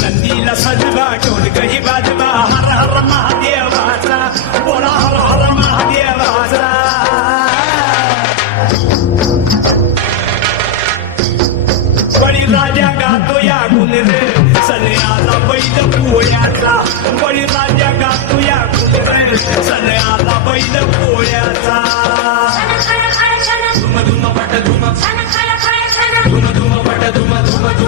नंदीला सजवा ढोलकही वाजवा हर हर महादेवाचा बोला हर हर महादेवाचा बळीराजा गातो या गुण रे सन्याला बैल पोळ्याचा बळीराजा गातो या गुण रे सन्याला बैल पोळ्याचा धुम धुम पट धुम धुम धुम पट धुम धुम